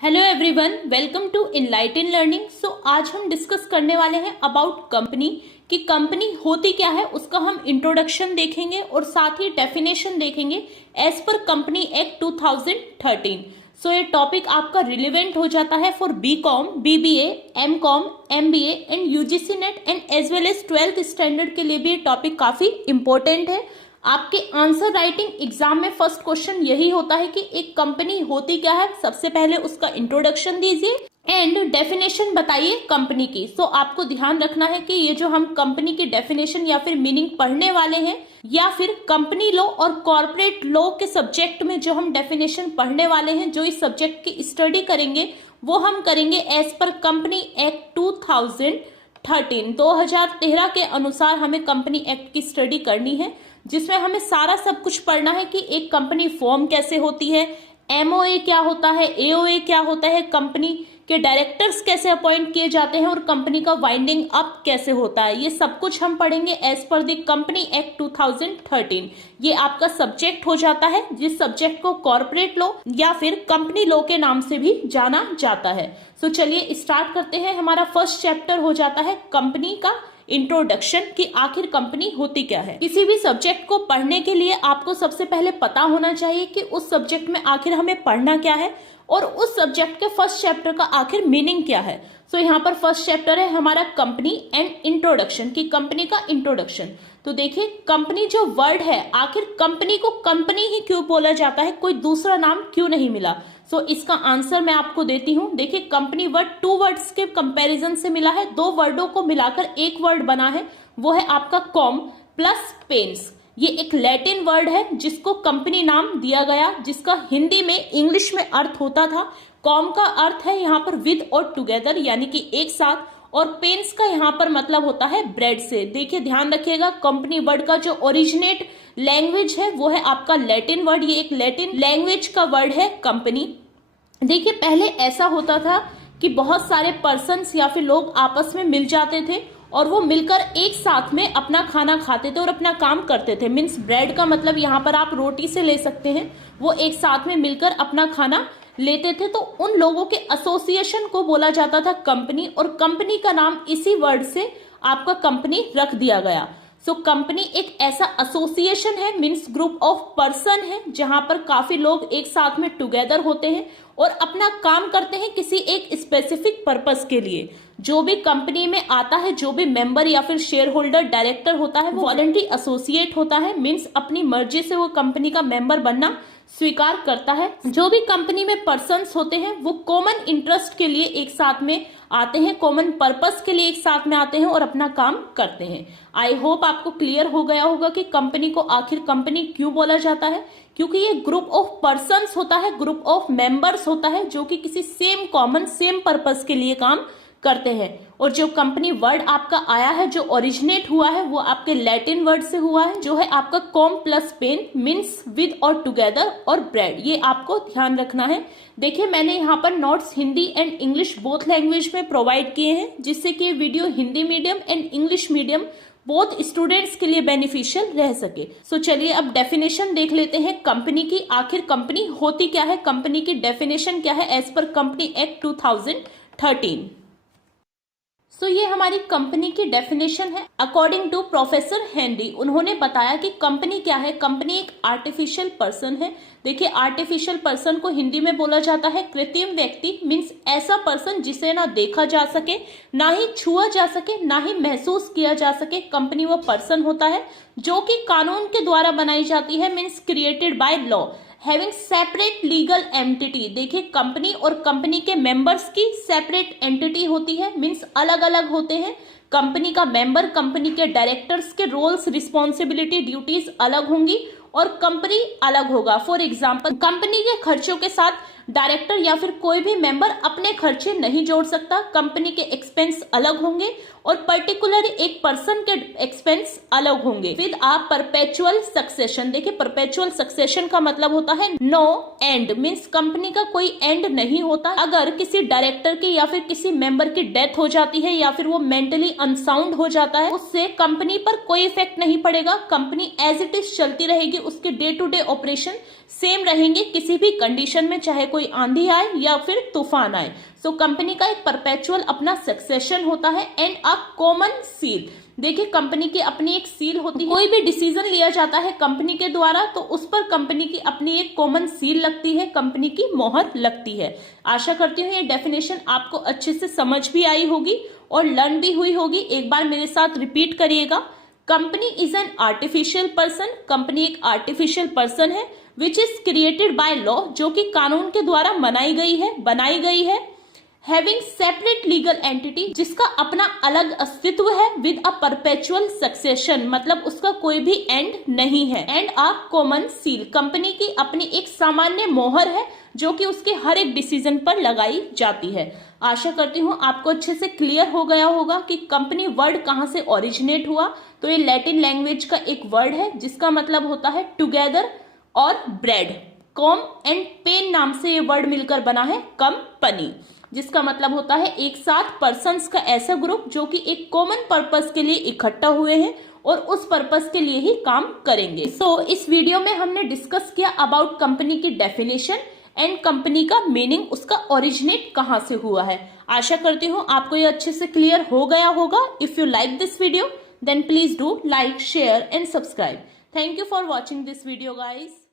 Hello everyone, welcome to enlighten learning. So आज हम discuss करने वाले हैं अबाउट कंपनी कि कंपनी होती क्या है, उसका हम इंट्रोडक्शन देखेंगे और साथ ही डेफिनेशन देखेंगे as per company act 2013। So ये टॉपिक आपका रिलेवेंट हो जाता है for BCom, BBA, MCom, MBA and UGC NET and as well as 12th standard के लिए भी ये टॉपिक काफी इंपॉर्टेंट है। आपके आंसर राइटिंग एग्जाम में फर्स्ट क्वेश्चन यही होता है कि एक कंपनी होती क्या है। सबसे पहले उसका इंट्रोडक्शन दीजिए एंड डेफिनेशन बताइए कंपनी की। सो आपको ध्यान रखना है कि ये जो हम कंपनी की डेफिनेशन या फिर मीनिंग पढ़ने वाले हैं या फिर कंपनी लॉ और कॉर्पोरेट लॉ के सब्जेक्ट में जो हम डेफिनेशन पढ़ने वाले हैं, जो इस सब्जेक्ट की स्टडी करेंगे वो हम करेंगे एज पर कंपनी एक्ट 2013 के अनुसार हमें कंपनी एक्ट की स्टडी करनी है, जिसमें हमें सारा सब कुछ पढ़ना है कि एक कंपनी फॉर्म कैसे होती है, एमओए क्या होता है, एओए क्या होता है, कंपनी के डायरेक्टर्स कैसे अपॉइंट किए जाते हैं और कंपनी का वाइंडिंग अप कैसे होता है। ये सब कुछ हम पढ़ेंगे as per the company act 2013। ये आपका सब्जेक्ट हो जाता है, जिस सब्जेक्ट को कॉर्पोरेट लॉ या फिर कंपनी लॉ के नाम से भी जाना जाता है। सो चलिए स्टार्ट करते हैं। हमारा फर्स्ट चैप्टर हो जाता है कंपनी का इंट्रोडक्शन कि आखिर कंपनी होती क्या है। किसी भी सब्जेक्ट को पढ़ने के लिए आपको सबसे पहले पता होना चाहिए कि उस सब्जेक्ट में आखिर हमें पढ़ना क्या है और उस सब्जेक्ट के फर्स्ट चैप्टर का आखिर मीनिंग क्या है। सो यहाँ पर फर्स्ट चैप्टर है हमारा कंपनी एंड इंट्रोडक्शन कि कंपनी का इंट्रोडक्शन। तो देखिए कंपनी जो वर्ड है, आखिर कंपनी को कंपनी ही क्यों बोला जाता है, कोई दूसरा नाम क्यों नहीं मिला। सो इसका आंसर मैं आपको देती हूं। देखिए कंपनी वर्ड 2 वर्ड्स के कंपैरिजन से मिला है, 2 वर्डों को मिलाकर एक वर्ड बना है, वो है आपका कॉम प्लस पेन्स। ये एक लैटिन वर्ड है जिसको कंपनी नाम दिया गया, जिसका हिंदी में इंग्लिश में अर्थ होता था। कॉम का अर्थ है यहाँ पर विद और टुगेदर यानी कि एक साथ, और पेन्स का यहाँ पर मतलब होता है ब्रेड से। देखिए ध्यान रखिएगा कंपनी वर्ड का जो ओरिजिनेट लैंग्वेज है वो है आपका लैटिन वर्ड। ये एक लैटिन लैंग्वेज का वर्ड है कंपनी। देखिए पहले ऐसा होता था कि बहुत सारे पर्सन्स या फिर लोग आपस में मिल जाते थे और वो मिलकर एक साथ में अपना खाना खाते थे और अपना काम करते थे। मीन्स ब्रेड का मतलब यहाँ पर आप रोटी से ले सकते हैं। वो एक साथ में मिलकर अपना खाना लेते थे, तो उन लोगों के एसोसिएशन को बोला जाता था कंपनी, और कंपनी का नाम इसी वर्ड से आपका कंपनी रख दिया गया। सो कंपनी एक ऐसा एसोसिएशन है, मीन्स ग्रुप ऑफ पर्सन है, जहां पर काफी लोग एक साथ में टुगेदर होते हैं और अपना काम करते हैं किसी एक स्पेसिफिक पर्पस के लिए। जो भी कंपनी में आता है, जो भी मेंबर या फिर शेयर होल्डर डायरेक्टर होता है, वो वॉलंटरी एसोसिएट होता है, मीन्स अपनी मर्जी से वो कंपनी का मेंबर बनना स्वीकार करता है। जो भी कंपनी में पर्सन्स होते हैं वो कॉमन इंटरेस्ट के लिए एक साथ में आते हैं, कॉमन पर्पस के लिए एक साथ में आते हैं और अपना काम करते हैं। आई होप आपको क्लियर हो गया होगा कि कंपनी को आखिर कंपनी क्यों बोला जाता है, क्योंकि ये ग्रुप ऑफ पर्सन्स होता है, ग्रुप ऑफ मेंबर्स होता है, जो कि किसी सेम कॉमन सेम पर्पस के लिए काम करते हैं। और जो कंपनी वर्ड आपका आया है, जो ओरिजिनेट हुआ है, वो आपके लैटिन वर्ड से हुआ है, जो है आपका com plus pen, means with और टुगेदर और ब्रेड। ये आपको ध्यान रखना है। देखिए मैंने यहाँ पर notes Hindi and English both language में प्रोवाइड किए हैं, जिससे कि video Hindi medium and English medium both students के लिए बेनिफिशियल रह सके। सो चलिए अब डेफिनेशन देख लेते हैं कंपनी की। आखिर कंपनी होती क्या है, कंपनी की डेफिनेशन क्या है as per company act 2013। So ये हमारी कंपनी की डेफिनेशन है अकॉर्डिंग टू प्रोफेसर हेनरी। उन्होंने बताया कि कंपनी क्या है। कंपनी एक आर्टिफिशियल पर्सन है। देखिए आर्टिफिशियल पर्सन को हिंदी में बोला जाता है कृत्रिम व्यक्ति, मीन्स ऐसा पर्सन जिसे ना देखा जा सके, ना ही छुआ जा सके, ना ही महसूस किया जा सके। कंपनी वो पर्सन होता है जो कि कानून के द्वारा बनाई जाती है, means created by law, having separate legal entity. देखिए कंपनी और कंपनी के मेंबर्स की सेपरेट एंटिटी होती है, मीन्स अलग अलग होते हैं। कंपनी का मेंबर, कंपनी के डायरेक्टर्स के रोल्स, रिस्पॉन्सिबिलिटी, ड्यूटीज अलग होंगी और कंपनी अलग होगा। फॉर एग्जाम्पल कंपनी के खर्चों के साथ डायरेक्टर या फिर कोई भी मेंबर अपने खर्चे नहीं जोड़ सकता। कंपनी के एक्सपेंस अलग होंगे और पर्टिकुलर एक पर्सन के एक्सपेंस अलग होंगे। With a perpetual succession. देखिए परपेचुअल सक्सेशन का मतलब होता है नो एंड, मीन्स कंपनी का कोई एंड नहीं होता। अगर किसी डायरेक्टर की या फिर किसी मेंबर की डेथ हो जाती है या फिर वो मेंटली अनसाउंड हो जाता है, उससे कंपनी पर कोई इफेक्ट नहीं पड़ेगा। कंपनी एज इट इज चलती रहेगी, उसके day to day operation same रहेंगे किसी भी कंडीशन में, चाहे कोई आंधी आए या फिर तूफान आए। सो कंपनी का एक परपेचुअल अपना सक्सेशन होता है एंड अ कॉमन सील। देखिए कंपनी की अपनी एक सील होती है, कोई भी डिसीजन लिया जाता है कंपनी के द्वारा तो उस पर कंपनी की अपनी एक कॉमन सील लगती है, कंपनी की मोहर लगती है। आशा करती हूँ ये डेफिनेशन आपको अच्छे से समझ भी आई होगी और लर्न भी हुई होगी। एक बार मेरे साथ रिपीट करिएगा। Company is an artificial person, company एक आर्टिफिशियल पर्सन है which is created by law, जो कि कानून के द्वारा बनाई गई है। हैविंग सेपरेट लीगल एंटिटी, जिसका अपना अलग अस्तित्व है, विद अ परपेचुअल सक्सेशन, मतलब उसका कोई भी एंड नहीं है, and a common seal, company की अपनी एक सामान्य मोहर है जो कि उसके हर एक डिसीजन पर लगाई जाती है। आशा करती हूँ आपको अच्छे से क्लियर हो गया होगा कि कंपनी वर्ड कहाँ से ओरिजिनेट हुआ। तो ये लैटिन लैंग्वेज का एक वर्ड है जिसका मतलब होता है टुगेदर और ब्रेड। कॉम एंड पेन नाम से ये वर्ड मिलकर बना है कंपनी, जिसका मतलब होता है एक साथ पर्सन्स का ऐसा ग्रुप जो कि एक कॉमन पर्पस के लिए इकट्ठा हुए हैं और उस पर्पस के लिए ही काम करेंगे। सो इस वीडियो में हमने डिस्कस किया अबाउट कंपनी की डेफिनेशन एंड कंपनी का मीनिंग, उसका ओरिजिनेट कहाँ से हुआ है। आशा करती हूँ आपको ये अच्छे से क्लियर हो गया होगा। If you like this video then please do like, share and subscribe. Thank you for watching this video guys.